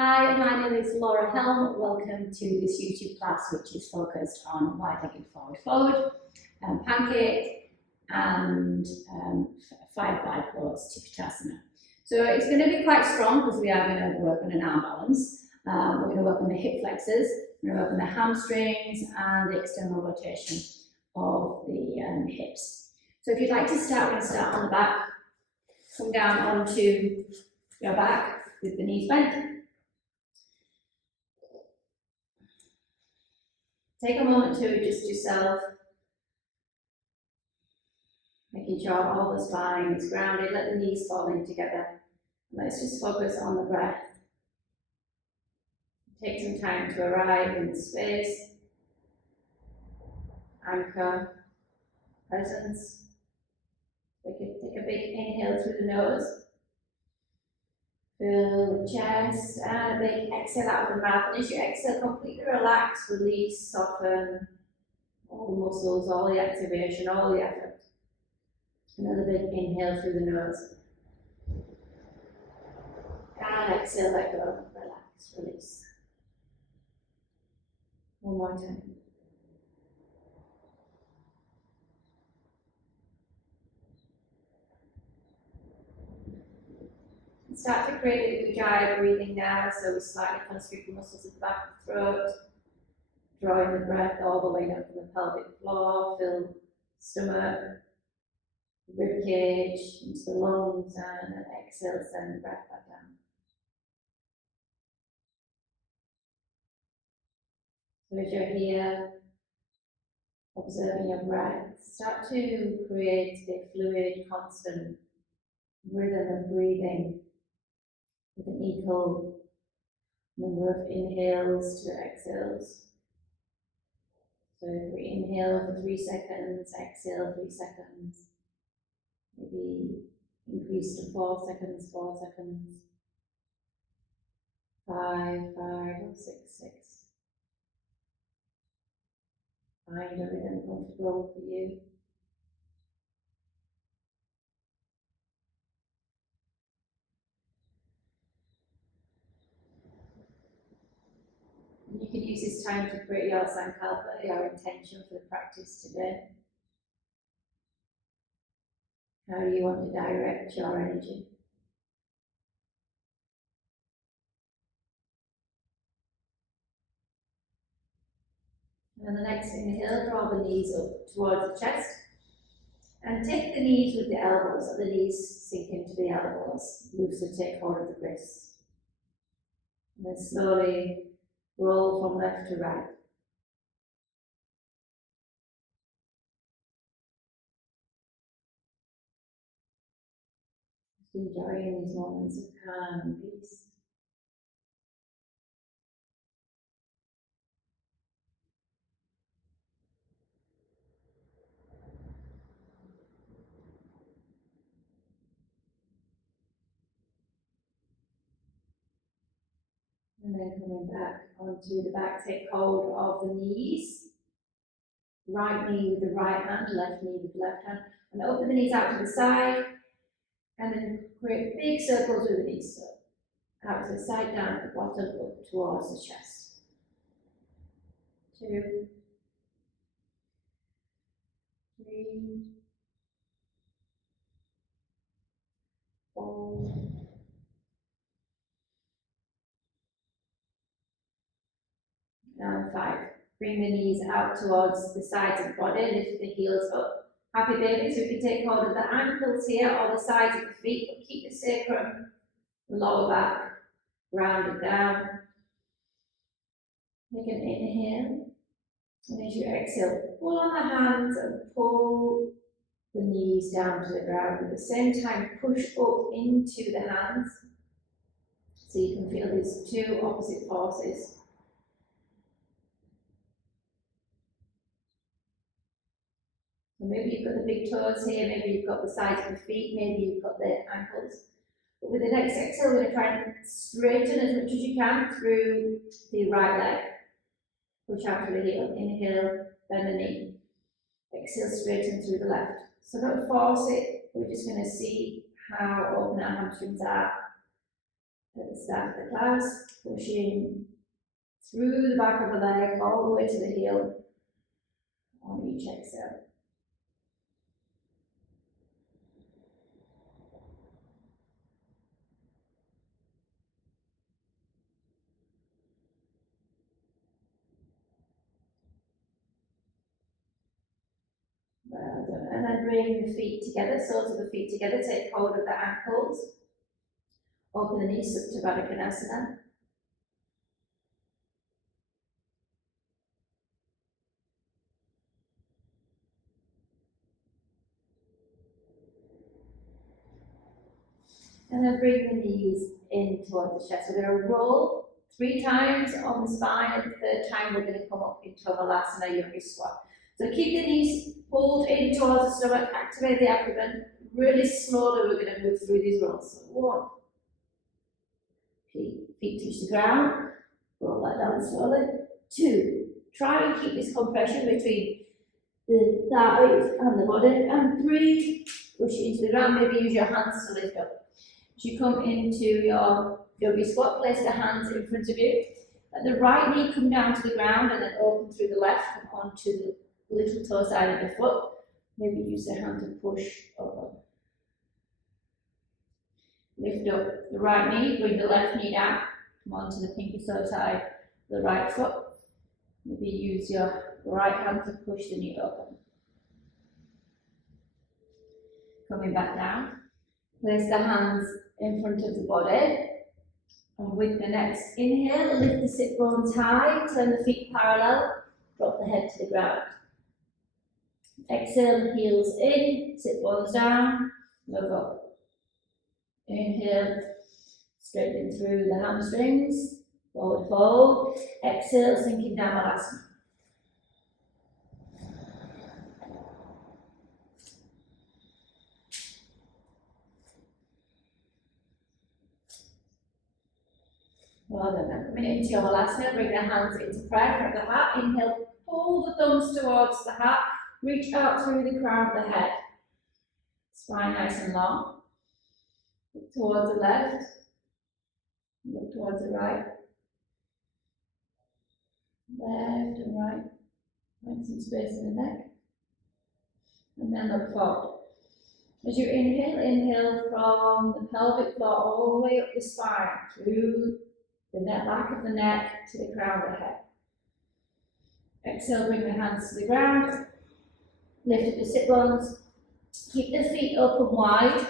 Hi, my name is Laura Helm. Welcome to this YouTube class which is focused on wide-legged forward fold, pancake and Firefly pose to Practising. So it's going to be quite strong because we are going to work on an arm balance. We're going to work on the hip flexors, we're going to work on the hamstrings and the external rotation of the hips. So if you'd like to start, we're going to start on the back, come down onto your back with the knees bent. Take a moment to adjust yourself, making sure all the spine is grounded, let the knees fall in together. Let's just focus on the breath. Take some time to arrive in the space, anchor, presence. Take a big inhale through the nose. Fill the chest and a big exhale out of the mouth. And as you exhale, completely relax, release, soften all the muscles, all the activation, all the effort. Another big inhale through the nose. And exhale, let go, relax, release. One more time. Start to create a ujjayi breathing now, so we slightly constrict the muscles at the back of the throat, drawing the breath all the way down from the pelvic floor, fill the stomach, the rib cage, into the lungs, and then exhale, send the breath back down. So as you're here, observing your breath, start to create a fluid, constant rhythm of breathing, with an equal number of inhales to exhales. So if we inhale for 3 seconds, exhale 3 seconds, maybe increase to 4 seconds, 4 seconds, 5, 5, or 6, 6. Find a rhythm comfortable for you. And you can use this time to create your sankalpa, your intention for the practice today. How do you want to direct your energy? And on the next inhale, draw the knees up towards the chest. And take the knees with the elbows, so the knees sink into the elbows. Loosely take hold of the wrists. And then slowly roll from left to right. Just enjoying these moments of calm and peace. And then coming back onto the back, take hold of the knees. Right knee with the right hand, left knee with the left hand. And open the knees out to the side. And then create big circles with the knees. So out to the side, down at the bottom, up towards the chest. 2, 3, 4. And 5. Bring the knees out towards the sides of the body, lift the heels up. Happy baby, so we can take hold of the ankles here or the sides of the feet, but keep the sacrum, the lower back, rounded down. Take an inhale, and as you exhale, pull on the hands and pull the knees down to the ground. At the same time, push up into the hands, so you can feel these two opposite forces. So maybe you've got the big toes here, maybe you've got the sides of the feet, maybe you've got the ankles. But with the next exhale, we're going to try and straighten as much as you can through the right leg. Push out to the heel, inhale, bend the knee. Exhale, straighten through the left. So don't force it, we're just going to see how open our hamstrings are. at the start of the class, pushing through the back of the leg all the way to the heel on each exhale. Well done. And then bring the feet together, soles of the feet together, take hold of the ankles, open the knees up to Baddha Konasana. And then bring the knees in towards the chest. We're going to roll 3 times on the spine, and the 3rd time we're going to come up into Halasana Yogi Squat. So keep the knees pulled in towards the stomach, activate the abdomen. Really slowly we're going to move through these rolls. So 1, feet touch the ground, roll that down slowly. 2, try and keep this compression between the thighs and the body. And 3, push it into the ground, maybe use your hands to lift up. As you come into your yogi squat, place the hands in front of you. Let the right knee come down to the ground and then open through the left, come onto the little toe side of the foot. Maybe use the hand to push over. Lift up the right knee, bring the left knee down, come onto the pinky toe side of the right foot. Maybe use your right hand to push the knee open. Coming back down. Place the hands in front of the body, and with the next inhale, lift the sit bones high, turn the feet parallel, drop the head to the ground. Exhale, heels in, sit bones down, look up. Inhale, straighten through the hamstrings, forward fold. Exhale, sinking down Halasana. Well done. Now coming into your Halasana, bring the hands into prayer at the heart. Inhale, pull the thumbs towards the heart, reach out through the crown of the head. Spine nice and long. Look towards the left, look towards the right. Left and right. Find some space in the neck. And then look forward. As you inhale, inhale from the pelvic floor all the way up the spine, through the back of the neck to the crown of the head. Exhale, bring the hands to the ground. Lift up the sit bones. Keep the feet open wide.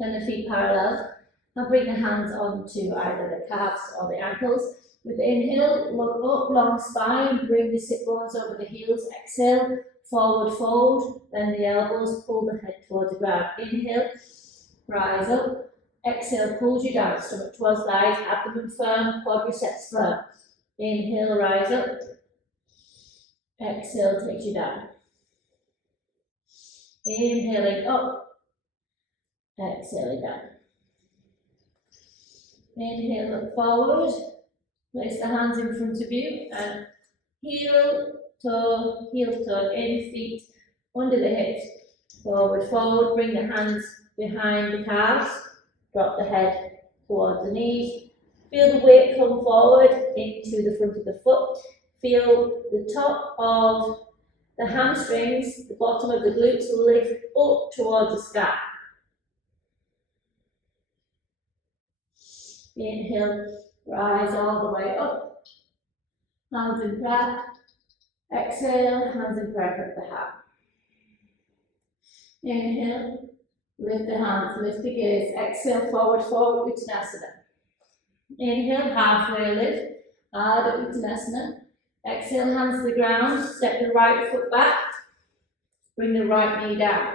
Turn the feet parallel. Now bring the hands onto either the calves or the ankles. With the inhale, look up, long spine. Bring the sit bones over the heels. Exhale, forward fold. Then the elbows, pull the head towards the ground. Inhale, rise up. Exhale, pulls you down, stomach towards thighs, abdomen firm, quadriceps firm. Inhale, rise up. Exhale, takes you down. Inhaling up. Exhaling down. Inhale, look forward. Place the hands in front of you and heel, toe, in, feet under the hips. Forward fold, bring the hands behind the calves. Drop the head towards the knees. Feel the weight come forward into the front of the foot. Feel the top of the hamstrings, the bottom of the glutes lift up towards the sky. Inhale, rise all the way up. Hands in prayer. Exhale, hands in prayer at the heart. Inhale. Lift the hands, lift the gaze. Exhale, forward fold, Uttanasana. Inhale, halfway lift, Ardha Uttanasana. Exhale, hands to the ground. Step the right foot back. Bring the right knee down.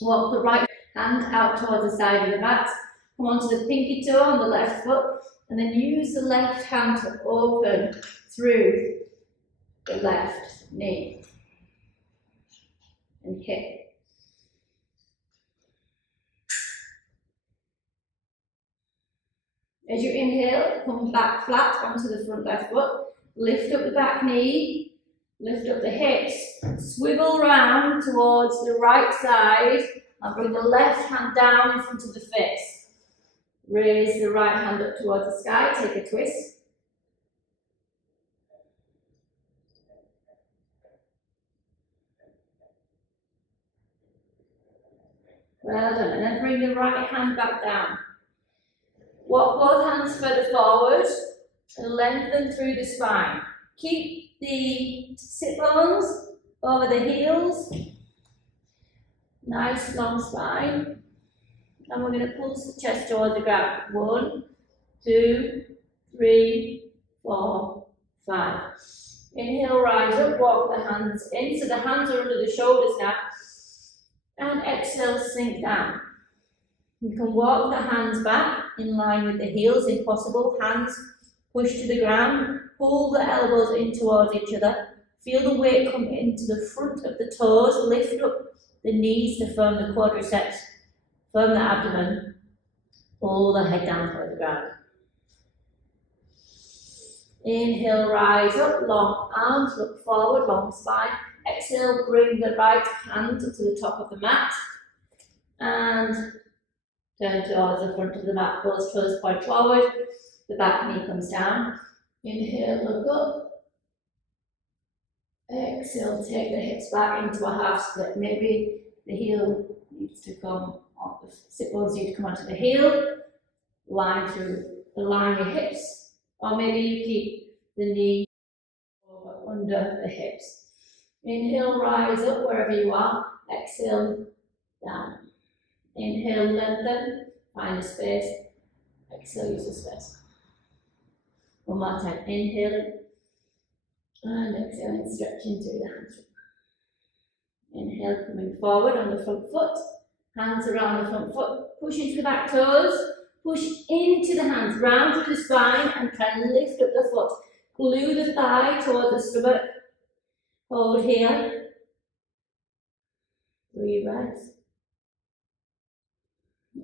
Walk the right hand out towards the side of the mat. Come onto the pinky toe on the left foot. And then use the left hand to open through the left knee and hip. As you inhale, come back flat onto the front left foot. Lift up the back knee, lift up the hips, swivel round towards the right side and bring the left hand down in front of the face. Raise the right hand up towards the sky, take a twist. Well done, and then bring the right hand back down. Walk both hands further forward and lengthen through the spine. Keep the sit bones over the heels. Nice long spine. And we're going to pulse the chest towards the ground. 1, 2, 3, 4, 5. Inhale, rise up, walk the hands in. So the hands are under the shoulders now. And exhale, sink down. You can walk the hands back in line with the heels if possible. Hands push to the ground. Pull the elbows in towards each other. Feel the weight come into the front of the toes. Lift up the knees to firm the quadriceps. Firm the abdomen. Pull the head down toward the ground. Inhale, rise up, long arms, look forward, long spine. Exhale, bring the right hand to the top of the mat. And turn towards the front of the mat, both toes point forward, the back knee comes down. Inhale, look up. Exhale, take the hips back into a half split. Maybe the heel needs to come, the sit bones need to come onto the heel, line your hips, or maybe you keep the knee over under the hips. Inhale, rise up wherever you are. Exhale, down. Inhale, lengthen, find a space. Exhale, use the space. One more time. Inhaling and exhaling, stretching through the hamstring. Inhale, coming forward on the front foot. Hands around the front foot. Push into the back toes. Push into the hands, round through the spine, and try and lift up the foot. Glue the thigh towards the stomach. Hold here. Breathe, rise.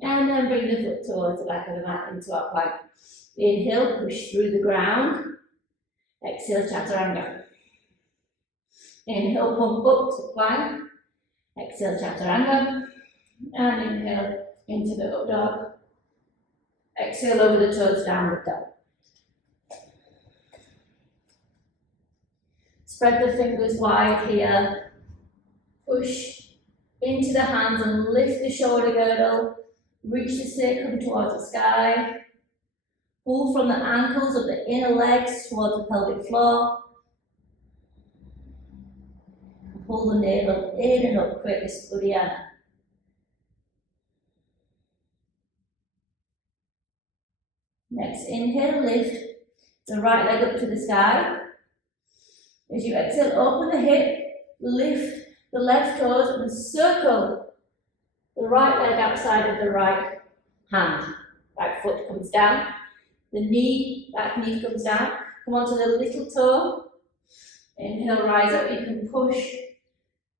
And then bring the foot towards the back of the mat into our plank. Inhale, push through the ground. Exhale, chaturanga. Inhale, pump up to plank. Exhale, chaturanga. And inhale into the up dog. Exhale over the toes, downward dog. Spread the fingers wide here. Push into the hands and lift the shoulder girdle. Reach the sacrum towards the sky. Pull from the ankles of the inner legs towards the pelvic floor. Pull the navel in and up, create this Uddiyana. Next, inhale, lift the right leg up to the sky. As you exhale, open the hip, lift the left toes and circle the right leg outside of the right hand. Right foot comes down. The back knee comes down. Come onto the little toe. Inhale, rise up. You can push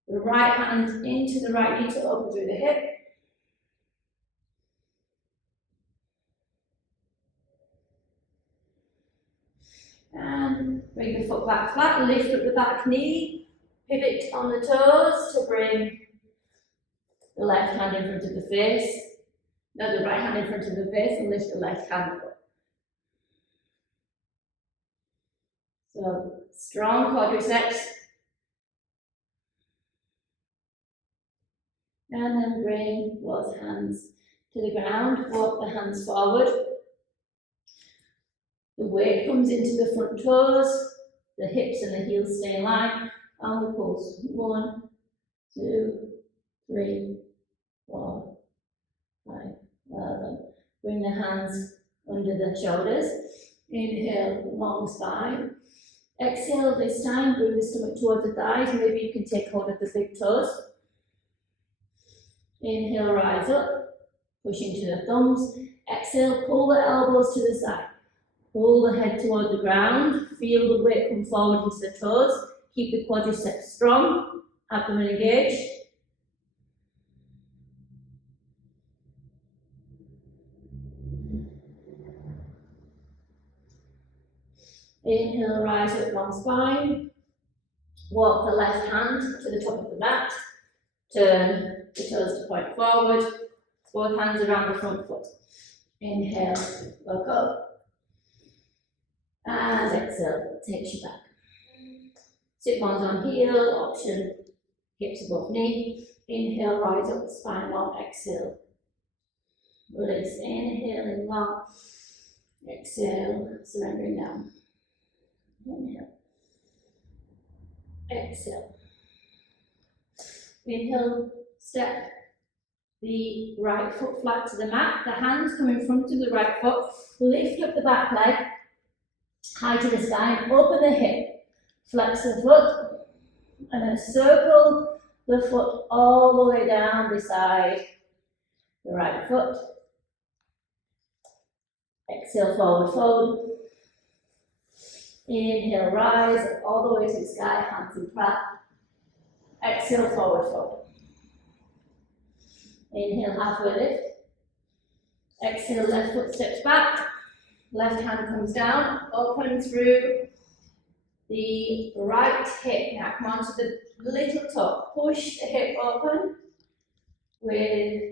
the right hand into the right knee to open through the hip. And bring the foot back flat. Lift up the back knee. Pivot on the toes to bring the left hand in front of the face. No, the right hand in front of the face, and lift the left hand up. So, strong quadriceps. And then bring both hands to the ground. Walk the hands forward. The weight comes into the front toes. The hips and the heels stay in line. And we pulse. 1, 2, 3, 4, 5. Well done. Bring the hands under the shoulders. Inhale, long spine. Exhale this time, bring the stomach towards the thighs. Maybe you can take hold of the big toes. Inhale, rise up. Push into the thumbs. Exhale, pull the elbows to the side. Pull the head toward the ground. Feel the weight come forward into the toes. Keep the quadriceps strong. Abdomen engaged. Inhale, rise up, long spine. Walk the left hand to the top of the mat. Turn the toes to point forward. Both hands around the front foot. Inhale, look up. And exhale, takes you back. Sit bones on heel, option, hips above knee. Inhale, rise up, spine long, exhale. Release, inhaling long. Exhale, surrendering down. Inhale. Exhale. Inhale, step the right foot flat to the mat. The hands come in front of the right foot. Lift up the back leg, high to the spine, open the hip. Flex the foot, and then circle the foot all the way down beside the right foot. Exhale, forward fold. Inhale, rise all the way to the sky, hands in prayer. Exhale, forward fold. Inhale, halfway lift. Exhale, left foot steps back. Left hand comes down, open through the right hip. Now come onto the little toe. Push the hip open with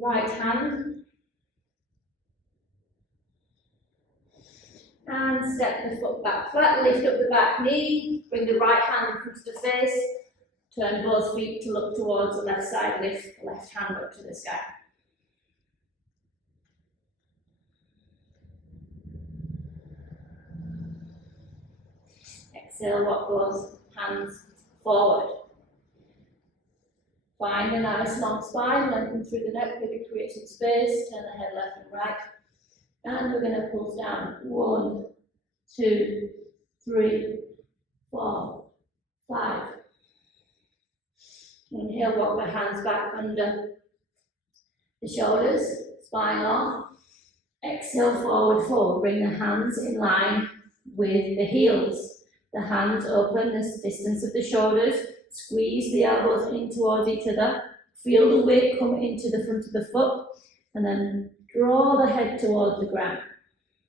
right hand. And step the foot back flat, lift up the back knee, bring the right hand in front of the face, turn both feet to look towards the left side, lift the left hand up to the sky. Exhale, walk those hands forward. Find a nice long spine, lengthen through the neck, maybe create some space, turn the head left and right. And we're going to pulse down. 1, 2, 3, 4, 5. Inhale, walk the hands back under the shoulders, spine long. Exhale, forward fold. Bring the hands in line with the heels. The hands open the distance of the shoulders. Squeeze the elbows in towards each other. Feel the weight come into the front of the foot. And then draw the head towards the ground.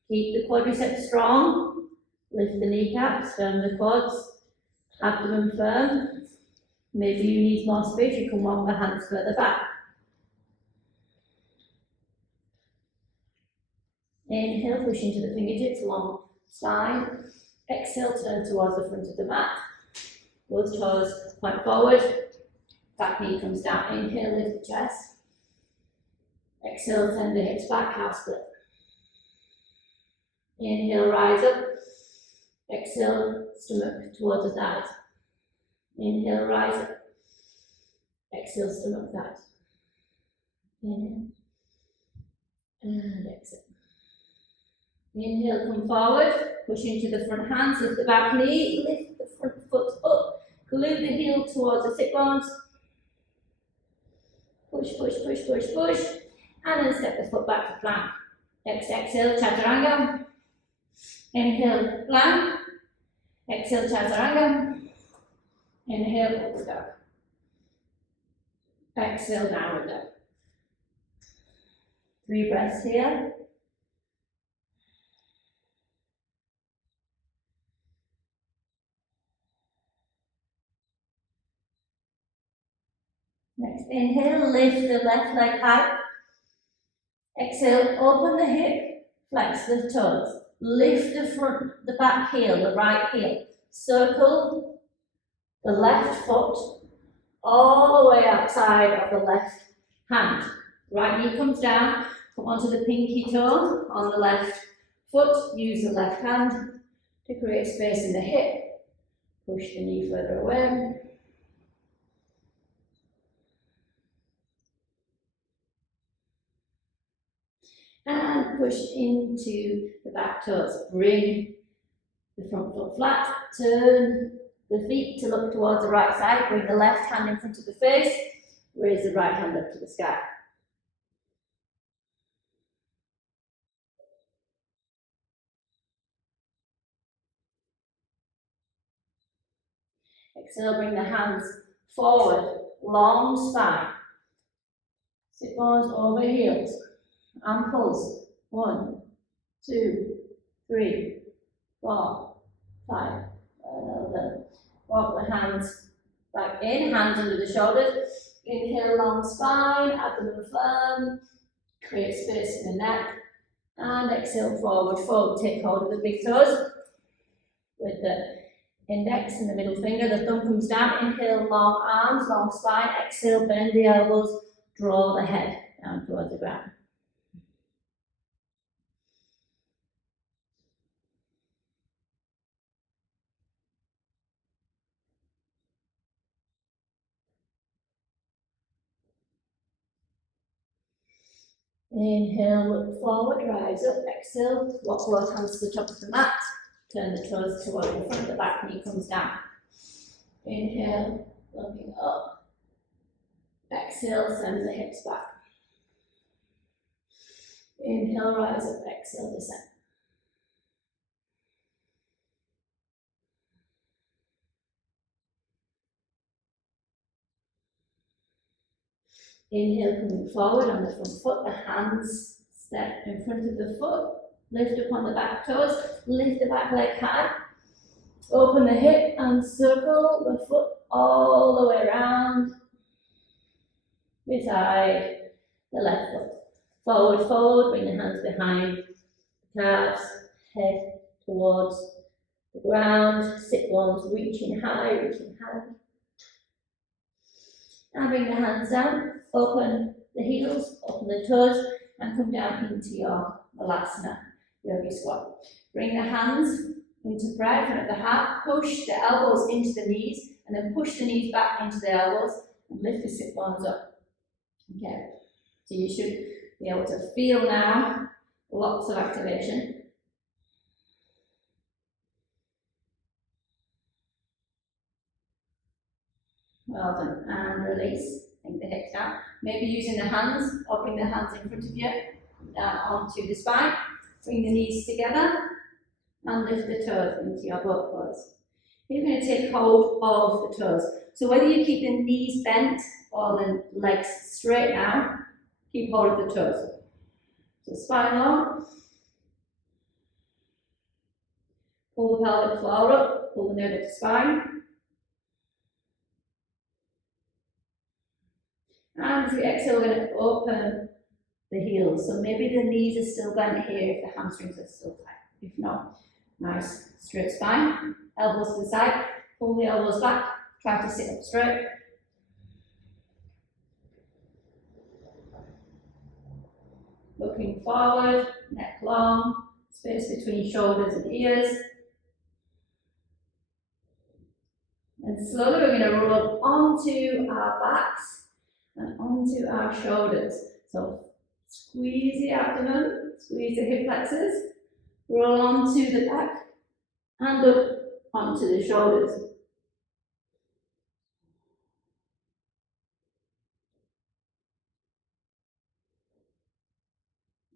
Keep the quadriceps strong. Lift the kneecaps, firm the quads. Abdomen firm. Maybe you need more space, you can walk the hands further back. Inhale, push into the fingertips, long spine. Exhale, turn towards the front of the mat. Both toes point forward. Back knee comes down. Inhale, lift the chest. Exhale, send the hips back, half split. Inhale, rise up. Exhale, stomach towards the thighs. Inhale, rise up. Exhale, stomach thighs. Inhale. And exhale. Inhale, come forward. Push into the front hands, lift the back knee, lift the front foot up. Glue the heel towards the sit bones. Push, push, push, push, push. And then step the foot back to plank. Exhale, chaturanga. Inhale, plank. Exhale, chaturanga. Inhale, upward dog. Exhale, downward dog. 3 breaths here. Next, inhale, lift the left leg high. Exhale, open the hip, flex the toes. Lift the back heel, the right heel. Circle the left foot all the way outside of the left hand. Right knee comes down, come onto the pinky toe on the left foot. Use the left hand to create space in the hip. Push the knee further away. And push into the back toes. Bring the front foot flat. Turn the feet to look towards the right side. Bring the left hand in front of the face. Raise the right hand up to the sky. Exhale, bring the hands forward. Long spine. Sit bones over heels. And pulse. 1, 2, 3, 4, 5. Another. Walk the hands back in, hands under the shoulders. Inhale, long spine, abdomen firm. Create space in the neck. And exhale, forward fold. Take hold of the big toes with the index and the middle finger. The thumb comes down. Inhale, long arms, long spine. Exhale, bend the elbows. Draw the head down towards the ground. Inhale, look forward, rise up. Exhale, walk both hands to the top of the mat. Turn the toes towards the front, the back knee comes down. Inhale, looking up. Exhale, send the hips back. Inhale, rise up. Exhale, descend. Inhale, coming forward on the front foot, the hands step in front of the foot, lift up on the back toes, lift the back leg high, open the hip and circle the foot all the way around, beside the left foot. Forward fold, bring the hands behind the calves, head towards the ground, sit bones reaching high, reaching high. Now bring the hands down. Open the heels, open the toes, and come down into your Malasana yogi squat. Bring the hands into prayer in front of the heart, push the elbows into the knees, and then push the knees back into the elbows, and lift the sit bones up. Okay, so you should be able to feel now lots of activation. Well done, and release. Bring the hips down. Maybe using the hands, or bring the hands in front of you, down onto the spine. Bring the knees together, and lift the toes into your boat pose. You're going to take hold of the toes. So whether you keep the knees bent or the legs straight now, keep hold of the toes. So spine long. Pull the pelvic floor up, pull the navel to spine. And as we exhale, we're going to open the heels. So maybe the knees are still bent here if the hamstrings are still tight. If not, nice straight spine. Elbows to the side. Pull the elbows back. Try to sit up straight. Looking forward, neck long, space between shoulders and ears. And slowly we're going to roll onto our backs and onto our shoulders. So squeeze the abdomen, squeeze the hip flexors, roll onto the back and up onto the shoulders.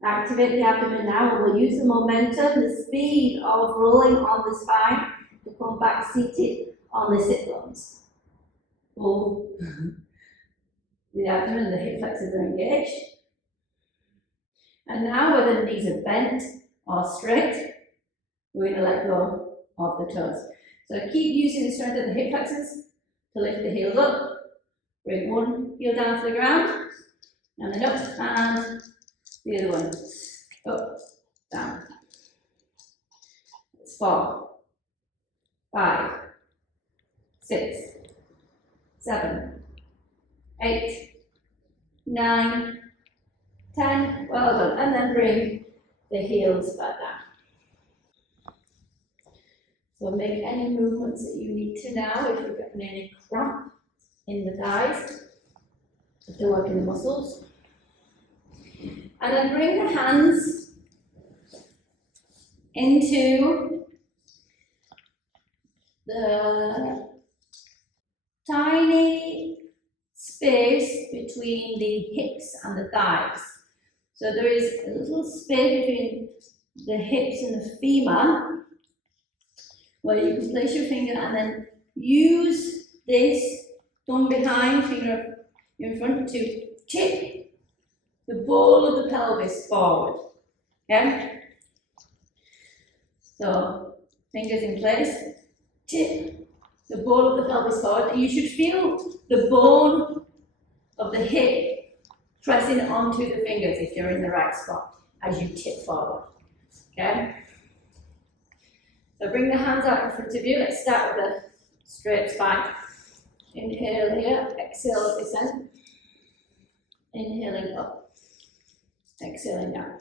Activate the abdomen now, and we'll use the momentum, the speed of rolling on the spine to come back seated on the sit bones. Pull the abdomen, the hip flexors are engaged. And now whether the knees are bent or straight, we're going to let go of the toes. So keep using the strength of the hip flexors to lift the heels up. Bring one heel down to the ground, and then up, and the other one. Up, down. It's 4, 5, 6, 7, 8, 9, 10, well done, and then bring the heels back down. So make any movements that you need to now if you've got any cramp in the thighs, if they're working the muscles. And then bring the hands into the tiny space between the hips and the thighs. So there is a little space between the hips and the femur where you can place your finger and then use this thumb behind, finger in front to tip the ball of the pelvis forward. Okay? So fingers in place, tip the ball of the pelvis forward. You should feel the bone of the hip pressing onto the fingers if you're in the right spot as you tip forward. Okay? So bring the hands out in front of you. Let's start with a straight spine. Inhale here, exhale, descend. Inhaling up, exhaling down.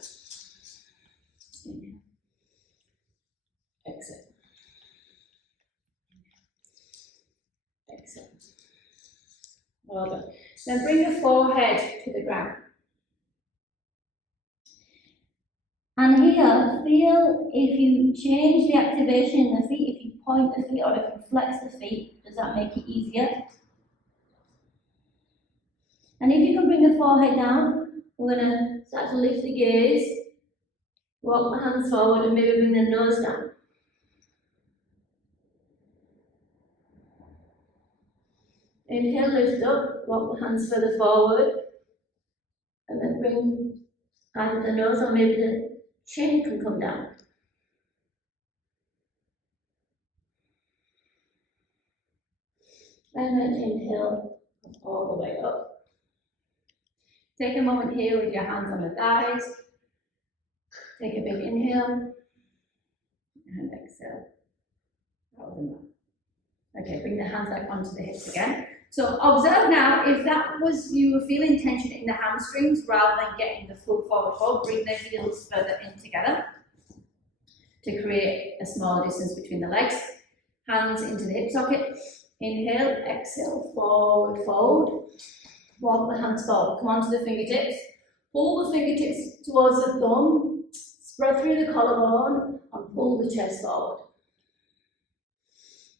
Inhale, exhale. Exhale. Well done. Then bring your forehead to the ground. And here, feel if you change the activation in the feet, if you point the feet or if you flex the feet, does that make it easier? And if you can bring the forehead down, we're going to start to lift the gaze, walk the hands forward and maybe bring the nose down. Inhale, lift up, walk the hands further forward, and then bring either the nose or maybe the chin can come down. And then inhale all the way up. Take a moment here with your hands on the thighs. Take a big inhale and exhale out of the mouth. Okay, bring the hands back onto the hips again. So observe now, if that was, you were feeling tension in the hamstrings rather than getting the full forward fold, bring the heels further in together to create a smaller distance between the legs. Hands into the hip socket. Inhale, exhale, forward fold. Walk the hands forward. Come onto the fingertips. Pull the fingertips towards the thumb. Spread through the collarbone and pull the chest forward.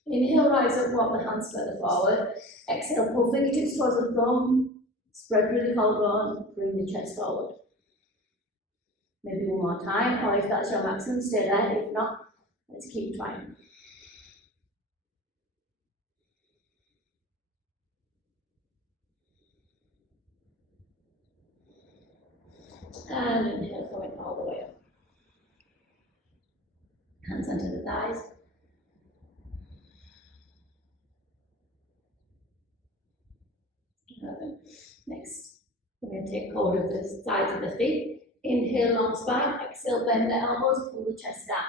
Inhale, rise up, walk the hands further forward. Exhale, pull fingertips towards the thumb, spread through the collarbone, bring the chest forward. Maybe one more time, or if that's your maximum, stay there. If not, let's keep trying. And inhale, going all the way up. Hands onto the thighs. Next, we're going to take hold of the sides of the feet. Inhale, long spine. Exhale, bend the elbows, pull the chest down.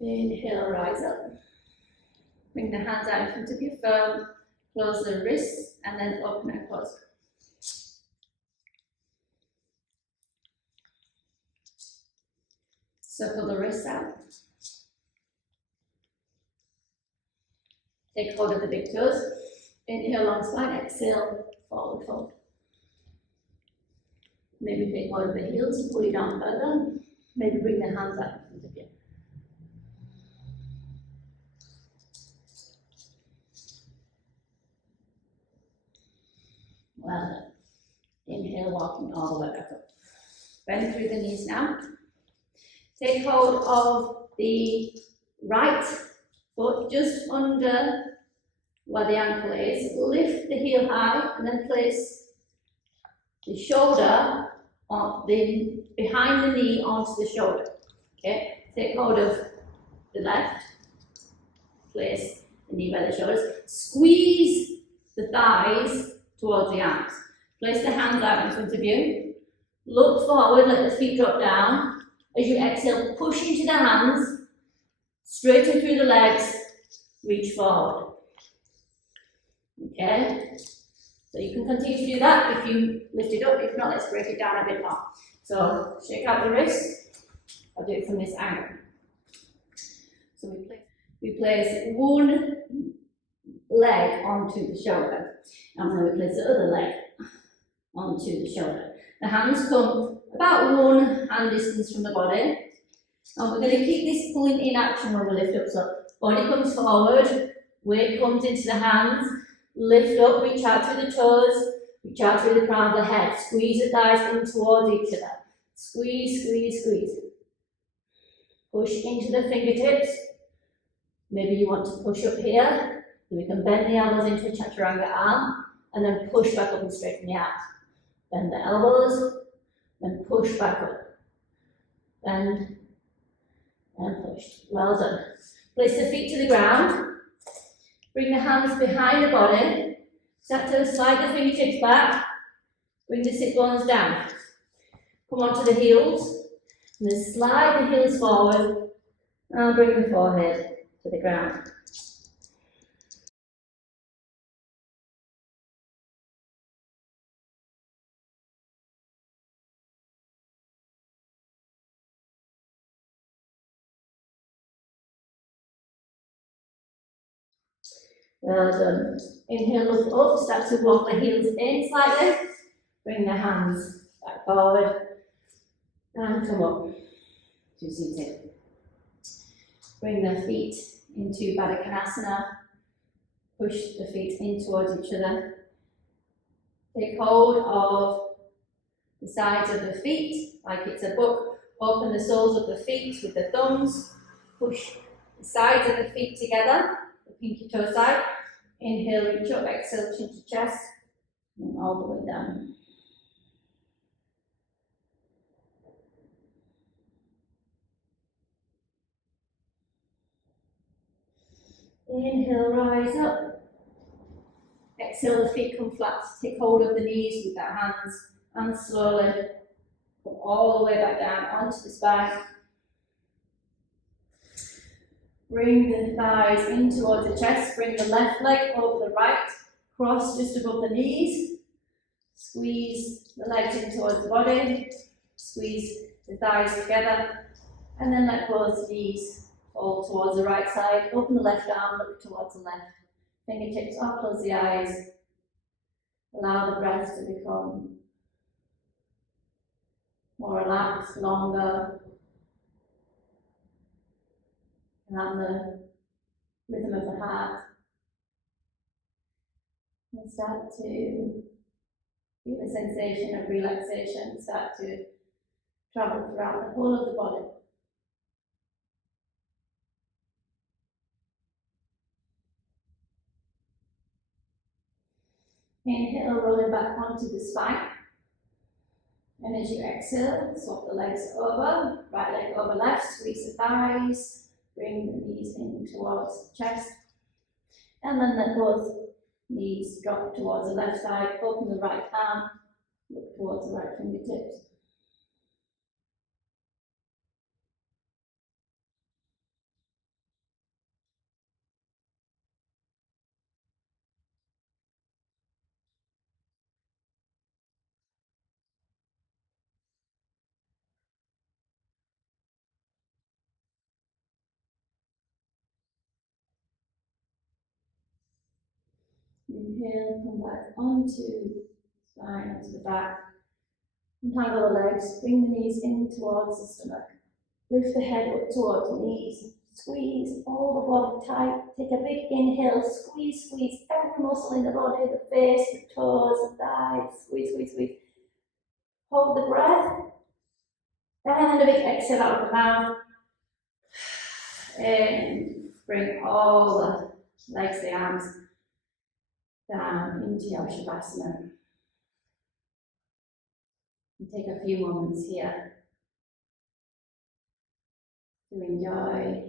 Inhale, rise up. Bring the hands out in front of you, firm. Close the wrists and then open and close. Circle the wrists out. Take hold of the big toes. Inhale, long spine. Exhale, forward fold. Maybe take hold of the heels, pull you down further. Maybe bring the hands out in front of you. Well done. Inhale, walking all the way back up. Bend through the knees now. Take hold of the right foot just under where the ankle is. Lift the heel high and then place the shoulder behind the knee onto the shoulder. Okay? Take hold of the left. Place the knee by the shoulders. Squeeze the thighs towards the arms. Place the hands out in front of you. Look forward, let the feet drop down. As you exhale, push into the hands, straighten through the legs, reach forward. Okay? So you can continue to do that if you lift it up. If not, let's break it down a bit more. So shake out the wrist. I'll do it from this angle. So we place one leg onto the shoulder, and then we place the other leg onto the shoulder. The hands come about one hand distance from the body, and we're going to keep this pulling in action when we lift up. So body comes forward, weight comes into the hands, lift up, reach out through the toes, reach out through the crown of the head, squeeze the thighs in towards each other. Squeeze, squeeze, squeeze. Push into the fingertips. Maybe you want to push up here, so we can bend the elbows into a chaturanga arm, and then push back up and straighten the arms. Bend the elbows, then push back up, bend, and push. Well done. Place the feet to the ground, bring the hands behind the body, start to slide the fingertips back, bring the sit bones down. Come onto the heels, and then slide the heels forward, and bring the forehead to the ground. Well done. Inhale, look up, start to walk the heels in slightly. Bring the hands back forward. And come up to seated. Bring the feet into Baddha Konasana. Push the feet in towards each other. Take hold of the sides of the feet like it's a book. Open the soles of the feet with the thumbs. Push the sides of the feet together. The pinky toe side. Inhale, reach up, exhale, chin to chest, and all the way down. Inhale, rise up. Exhale, the feet come flat. Take hold of the knees with the hands, and slowly come all the way back down onto the spine. Bring the thighs in towards the chest, bring the left leg over the right, cross just above the knees, squeeze the legs in towards the body, squeeze the thighs together, and then let both knees fall towards the right side, open the left arm, look towards the left, fingertips up, close the eyes, allow the breath to become more relaxed, longer, and the rhythm of the heart. And start to feel the sensation of relaxation start to travel throughout the whole of the body. Inhale, rolling back onto the spine. And as you exhale, swap the legs over, right leg over left, squeeze the thighs. Bring the knees in towards the chest, and then let both knees drop towards the left side, open the right arm, look towards the right fingertips. Inhale, come back onto spine, onto the back. Untangle the legs, bring the knees in towards the stomach. Lift the head up towards the knees. Squeeze all the body tight. Take a big inhale, squeeze, squeeze every muscle in the body, the face, the toes, the thighs. Squeeze, squeeze, squeeze. Hold the breath. And then a big exhale out of the mouth. And bring all the legs, the arms down into your Shavasana. And take a few moments here to enjoy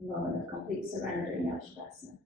a moment of complete surrender in your Shavasana.